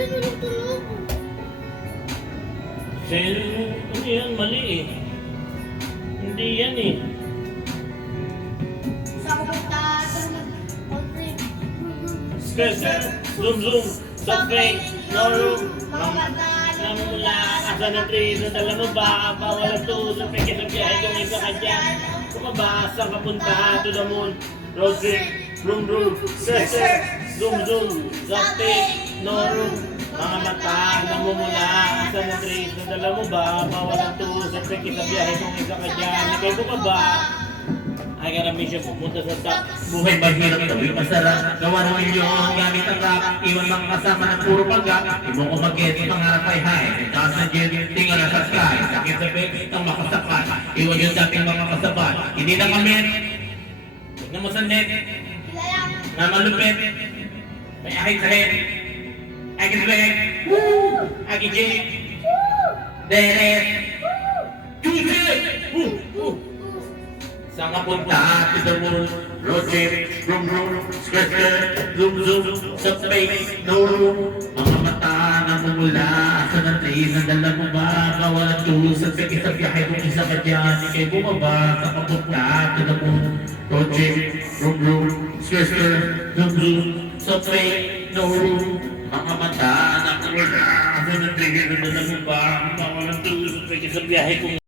yan, walang tulog. Ano yan? Mali eh. Hindi yan eh. Sa pupunta, mag-trip. Skirt, zoom, subway, no room, mga mata, namumula, asa ng trees, nadala mo ba, bawal ang tuso, peke sa biyahe, kung isa ka dyan, kumaba, saan ka punta, to the moon, road trip, room, skirt, zoom, subway, no room, mga mata, namumula, asa ng trees, nadala mo ba, bawal ang tuso, peke sa biyahe, kung isa ka dyan, ikay bumaba, ay karami siya pupunta sa top. Buhay mahirap, gawin masarap. Gawa ng milyon, gamit ang rap. Iwan mga kasama ng puro pagka. Ibon ko mag-get, pangarap ay high. Taas na jet, tingala sa sky. Sakit sa bed, itang makasapat. Iwan yung dating mga kasabat. Hindi na kami. Tignan mo sa net. Na malupit. May ahit sa head. Agit leg. Agit jig. Deret. Tuesday. Saan ka punta? To the moon, road trip, room, skirt, zoom, subway, no room. Mga mata namumula, asa ng train, nadala mo ba? Bawal ang tulos at peke sa biyahe kung isa ka dyan. Ikay bumaba, saan ka punta? To the moon, road trip, room, skirt, zoom, subway, no room. Mga mata namumula, asa ng train, nadala mo ba? Bawal ang tulos at peke sa biyahe kung